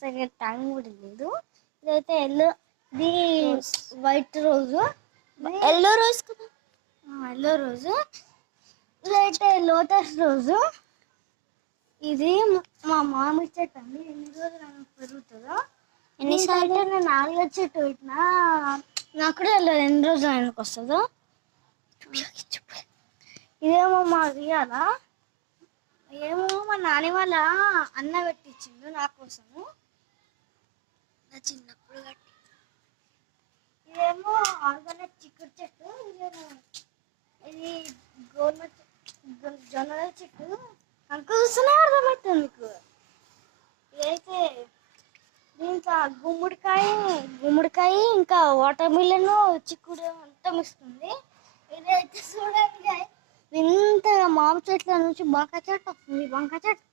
సరిగ్గా టైం కూడా లేదు. ఇదైతే ఇది వైట్ రోజు, ఎల్లో రోజ్ కదా, ఎల్లో రోజు. ఇదైతే లోటస్ రోజు. ఇది మా మామిడి చెట్టు అండి. ఎన్ని రోజులు పెరుగుతుందో. ఎన్నిసార్లు నేను 4 చెట్టు పెట్టినా, నాకు కూడా తెలియదు ఎన్ని రోజులు ఆయనకు వస్తుందో. ఇదేమో మా రియాలా, ఏమో మా నాని వాళ్ళ అన్న పెట్టించిండు నా కోసము. నా చిన్నప్పుడు కట్టి. ఇదేమో ఆర్గానిక్ చిక్కుడు చెట్టు. ఇదేమో ఇది జొన్నల చెట్టు. అంక చూస్తూనే అర్థమవుతుంది మీకు. ఇదైతే దీంట్లో గుమ్మడికాయ ఇంకా వాటర్ మిలన్ చిక్కుడు అంతా ఇస్తుంది. ఇదైతే చూడండి ఇంత మామిడి చెట్ల నుంచి బంక చెట్టు వస్తుంది. బంక చెట్టు